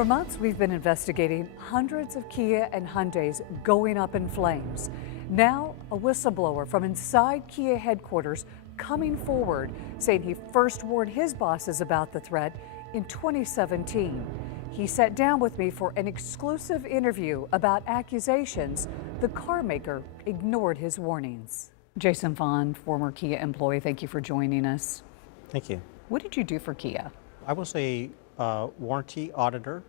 For months, we've been investigating hundreds of Kia and Hyundais going up in flames. Now, a whistleblower from inside Kia headquarters coming forward, saying he first warned his bosses about the threat in 2017. He sat down with me for an exclusive interview about accusations the car maker ignored his warnings. Jason Vaughn, former Kia employee, thank you for joining us. Thank you. What did you do for Kia? I was a warranty auditor,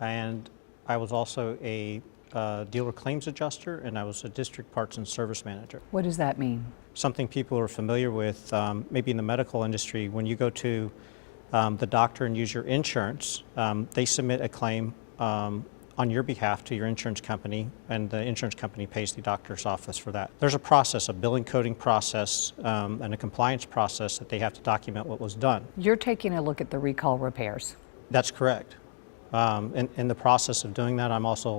and I was also a dealer claims adjuster, and I was a district parts and service manager. What does that mean? Something people are familiar with, maybe in the medical industry, when you go to the doctor and use your insurance, they submit a claim on your behalf to your insurance company, and the insurance company pays the doctor's office for that. There's a process, a billing coding process, and a compliance process that they have to document what was done. You're taking a look at the recall repairs. That's correct. In the process of doing that,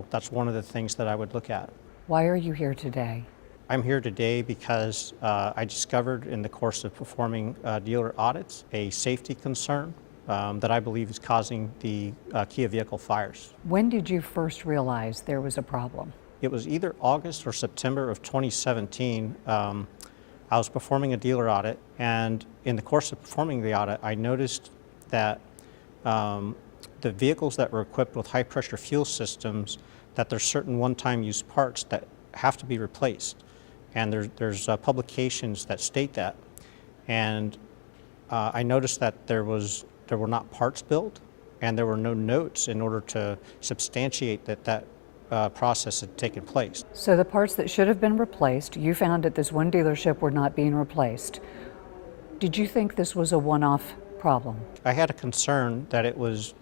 that's one of the things that I would look at. Why are you here today? I'm here today because I discovered in the course of performing dealer audits a safety concern that I believe is causing the Kia vehicle fires. When did you first realize there was a problem? It was either August or September of 2017. I was performing a dealer audit, and in the course of performing the audit, I noticed that the vehicles that were equipped with high pressure fuel systems, that there's certain one-time use parts that have to be replaced. And there's publications that state that. And I noticed that there were not parts built, and there were no notes in order to substantiate that process had taken place. So the parts that should have been replaced, you found at this one dealership were not being replaced. Did you think this was a one-off problem? I had a concern that it was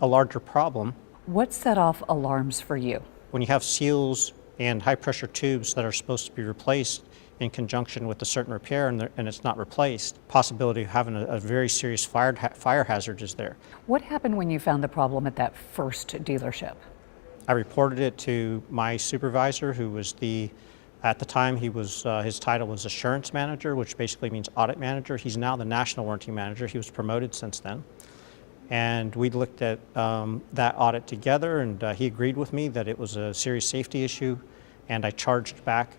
a larger problem. What set off alarms for you? When you have seals and high pressure tubes that are supposed to be replaced in conjunction with a certain repair, and it's not replaced, possibility of having a very serious fire hazard is there. What happened when you found the problem at that first dealership? I reported it to my supervisor, who was at the time his title was assurance manager, which basically means audit manager. He's now the national warranty manager. He was promoted since then. And we looked at that audit together, and he agreed with me that it was a serious safety issue, and I charged back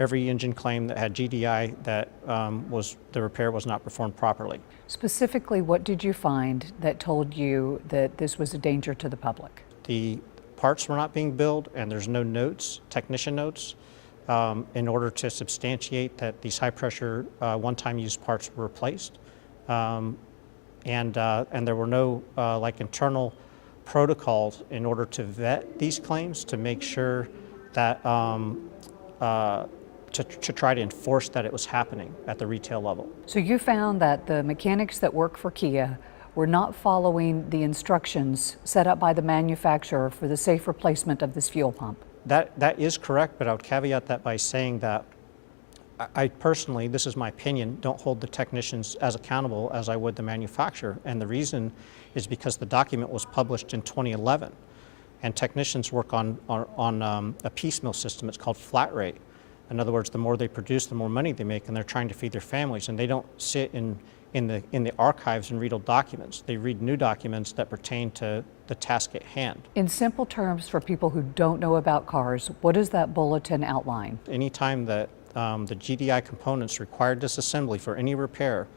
every engine claim that had GDI that the repair was not performed properly. Specifically, what did you find that told you that this was a danger to the public? The parts were not being billed, and there's no notes, technician notes, in order to substantiate that these high pressure one-time use parts were replaced. And there were no internal protocols in order to vet these claims to make sure that to try to enforce that it was happening at the retail level. So you found that the mechanics that work for Kia were not following the instructions set up by the manufacturer for the safe replacement of this fuel pump? That is correct, but I would caveat that by saying that I personally, this is my opinion, don't hold the technicians as accountable as I would the manufacturer. And the reason is because the document was published in 2011, and technicians work on a piecemeal system. It's called flat rate. In other words, the more they produce, the more money they make, and they're trying to feed their families. And they don't sit in the archives and read old documents. They read new documents that pertain to the task at hand. In simple terms, for people who don't know about cars, what does that bulletin outline? Anytime that the GDI components require disassembly for any repair,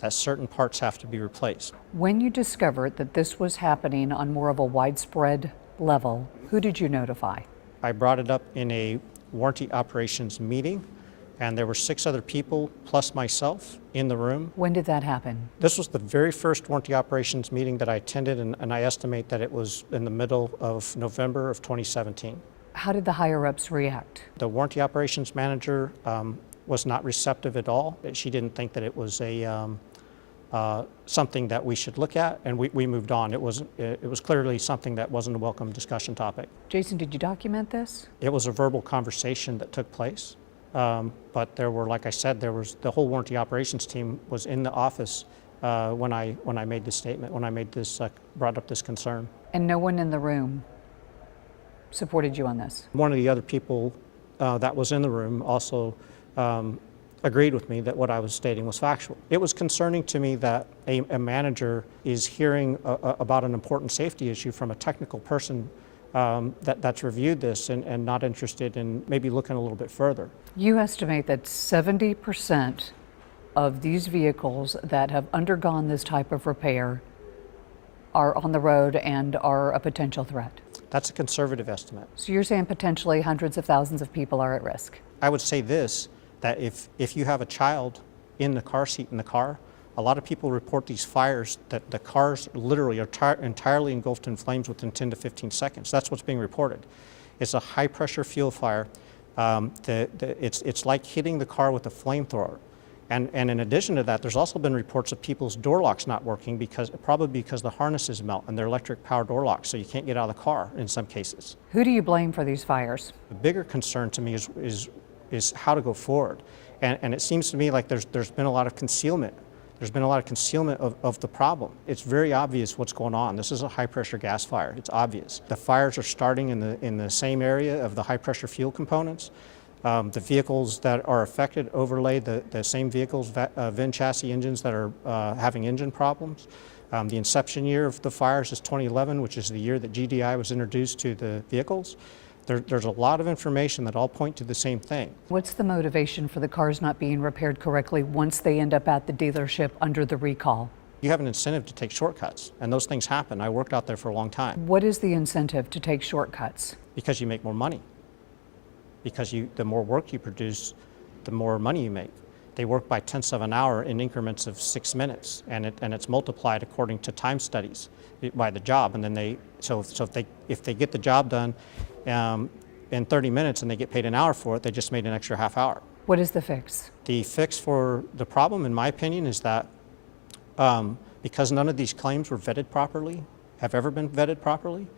that certain parts have to be replaced. When you discovered that this was happening on more of a widespread level, who did you notify? I brought it up in a warranty operations meeting, and there were 6 other people plus myself in the room. When did that happen? This was the very first warranty operations meeting that I attended, and I estimate that it was in the middle of November of 2017. How did the higher-ups react? The warranty operations manager was not receptive at all. She didn't think that it was something that we should look at, and we moved on. It was clearly something that wasn't a welcome discussion topic. Jason, did you document this? It was a verbal conversation that took place, but there were, like I said, the whole warranty operations team was in the office when I made this statement, when I brought up this concern. And no one in the room supported you on this? One of the other people that was in the room also agreed with me that what I was stating was factual. It was concerning to me that a manager is hearing about an important safety issue from a technical person that's reviewed this and not interested in maybe looking a little bit further. You estimate that 70% of these vehicles that have undergone this type of repair are on the road and are a potential threat. That's a conservative estimate. So you're saying potentially hundreds of thousands of people are at risk. I would say this, that if you have a child in the car seat in the car, a lot of people report these fires that the cars literally are entirely engulfed in flames within 10 to 15 seconds. That's what's being reported. It's a high pressure fuel fire. It's like hitting the car with a flamethrower. And in addition to that, there's also been reports of people's door locks not working probably because the harnesses melt and they're electric power door locks, so you can't get out of the car in some cases. Who do you blame for these fires? The bigger concern to me is how to go forward. And it seems to me like there's been a lot of concealment. There's been a lot of concealment of the problem. It's very obvious what's going on. This is a high pressure gas fire. It's obvious. The fires are starting in the same area of the high pressure fuel components. The vehicles that are affected overlay the same vehicles, VIN chassis engines that are having engine problems. The inception year of the fires is 2011, which is the year that GDI was introduced to the vehicles. There's a lot of information that all point to the same thing. What's the motivation for the cars not being repaired correctly once they end up at the dealership under the recall? You have an incentive to take shortcuts, and those things happen. I worked out there for a long time. What is the incentive to take shortcuts? Because you make more money. Because the more work you produce, the more money you make. They work by tenths of an hour in increments of 6 minutes, and it's multiplied according to time studies by the job. And then if they get the job done in 30 minutes and they get paid an hour for it, they just made an extra half hour. What is the fix? The fix for the problem, in my opinion, is that because none of these claims were vetted properly, have ever been vetted properly,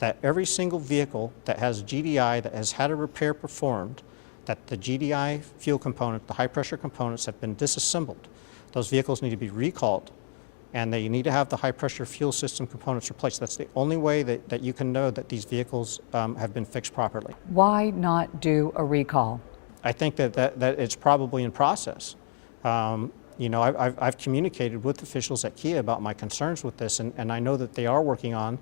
that every single vehicle that has GDI that has had a repair performed, that the GDI fuel component, the high pressure components have been disassembled. Those vehicles need to be recalled, and they need to have the high pressure fuel system components replaced. That's the only way that you can know that these vehicles have been fixed properly. Why not do a recall? I think that it's probably in process. You know, I've communicated with officials at Kia about my concerns with this, and I know that they are working on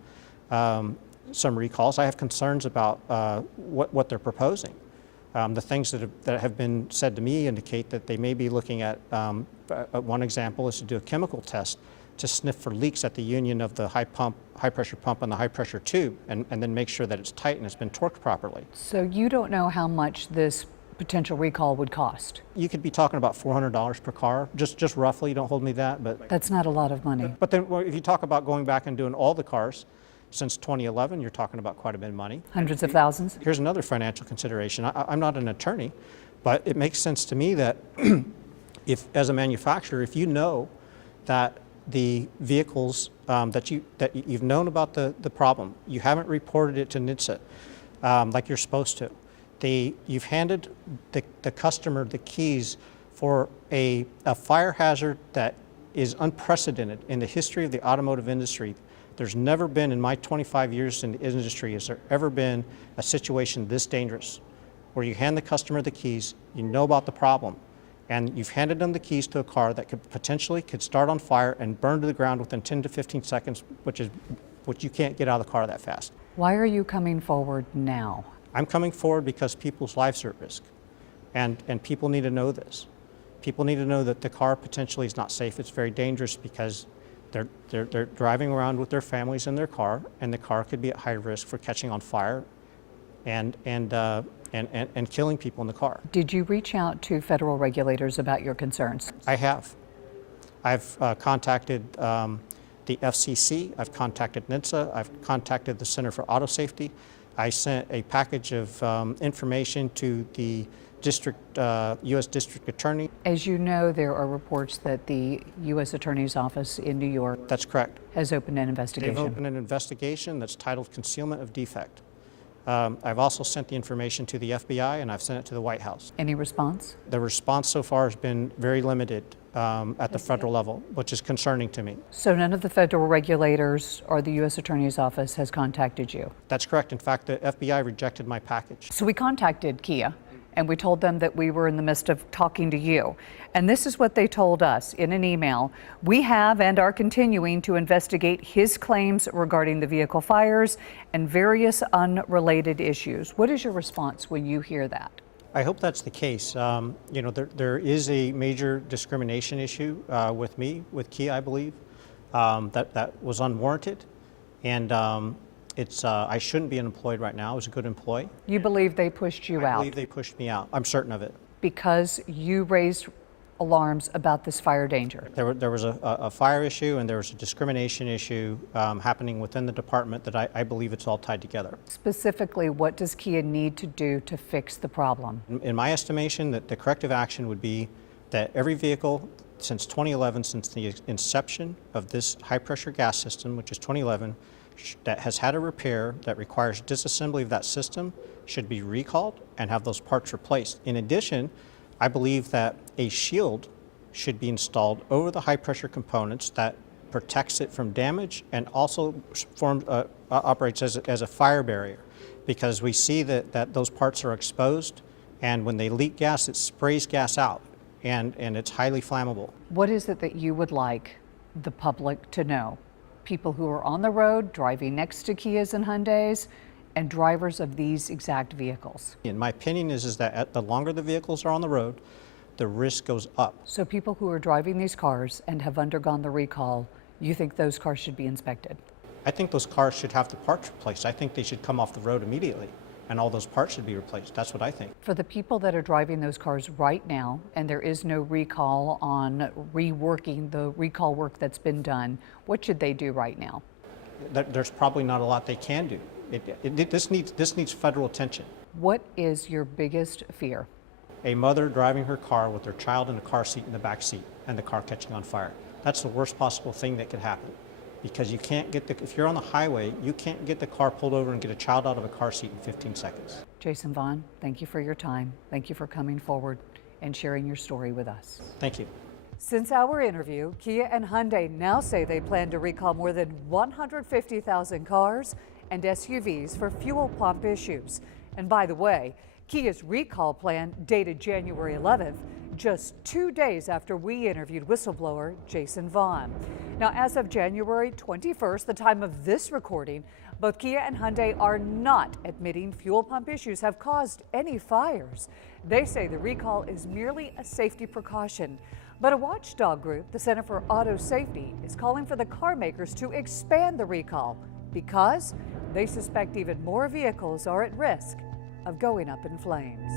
some recalls. I have concerns about what they're proposing. The things that have been said to me indicate that they may be looking at, one example is to do a chemical test to sniff for leaks at the union of the high pressure pump and the high pressure tube, and then make sure that it's tight and it's been torqued properly. So you don't know how much this potential recall would cost? You could be talking about $400 per car, just roughly, don't hold me that, but. That's not a lot of money. But then if you talk about going back and doing all the cars, since 2011, you're talking about quite a bit of money. Hundreds of thousands? Here's another financial consideration. I'm not an attorney, but it makes sense to me that if, as a manufacturer, if you know that the vehicles that you've known about the problem, you haven't reported it to NHTSA like you're supposed to, you've handed the customer the keys for a fire hazard that is unprecedented in the history of the automotive industry. There's never been, in my 25 years in the industry, has there ever been a situation this dangerous, where you hand the customer the keys, you know about the problem, and you've handed them the keys to a car that could start on fire and burn to the ground within 10 to 15 seconds, which you can't get out of the car that fast. Why are you coming forward now? I'm coming forward because people's lives are at risk, and people need to know this. People need to know that the car potentially is not safe. It's very dangerous because they're driving around with their families in their car, and the car could be at high risk for catching on fire and killing people in the car. Did you reach out to federal regulators about your concerns? I have. I've contacted the FCC, I've contacted NHTSA, I've contacted the Center for Auto Safety. I sent a package of information to the U.S. District Attorney. As you know, there are reports that the U.S. Attorney's Office in New York. That's correct. Has opened an investigation. They've opened an investigation that's titled Concealment of Defect. I've also sent the information to the FBI, and I've sent it to the White House. Any response? The response so far has been very limited at the federal level, which is concerning to me. So none of the federal regulators or the U.S. Attorney's Office has contacted you? That's correct. In fact, the FBI rejected my package. So we contacted Kia, and we told them that we were in the midst of talking to you. And this is what they told us in an email. We have and are continuing to investigate his claims regarding the vehicle fires and various unrelated issues. What is your response when you hear that? I hope that's the case. There is a major discrimination issue with me, with Kia, I believe, that was unwarranted. And I shouldn't be unemployed right now. I was a good employee. You believe they pushed you out? I believe they pushed me out. I'm certain of it. Because you raised alarms about this fire danger. There was a fire issue and there was a discrimination issue happening within the department that I believe it's all tied together. Specifically, what does Kia need to do to fix the problem? In my estimation, that the corrective action would be that every vehicle since 2011, since the inception of this high-pressure gas system, which is 2011, that has had a repair that requires disassembly of that system should be recalled and have those parts replaced. In addition, I believe that a shield should be installed over the high-pressure components that protects it from damage and also operates as a fire barrier, because we see that those parts are exposed, and when they leak gas, it sprays gas out, and it's highly flammable. What is it that you would like the public to know? People who are on the road, driving next to Kias and Hyundais, and drivers of these exact vehicles. In my opinion is that the longer the vehicles are on the road, the risk goes up. So people who are driving these cars and have undergone the recall, you think those cars should be inspected? I think those cars should have the parts replaced. I think they should come off the road immediately, and all those parts should be replaced. That's what I think. For the people that are driving those cars right now, and there is no recall on reworking the recall work that's been done, what should they do right now? There's probably not a lot they can do. This needs federal attention. What is your biggest fear? A mother driving her car with their child in the car seat in the back seat and the car catching on fire. That's the worst possible thing that could happen, because you can't get if you're on the highway, you can't get the car pulled over and get a child out of a car seat in 15 seconds. Jason Vaughn, thank you for your time. Thank you for coming forward and sharing your story with us. Thank you. Since our interview, Kia and Hyundai now say they plan to recall more than 150,000 cars and SUVs for fuel pump issues. And by the way, Kia's recall plan dated January 11th, just 2 days after we interviewed whistleblower Jason Vaughn. Now, as of January 21st, the time of this recording, both Kia and Hyundai are not admitting fuel pump issues have caused any fires. They say the recall is merely a safety precaution. But a watchdog group, the Center for Auto Safety, is calling for the car makers to expand the recall because they suspect even more vehicles are at risk of going up in flames.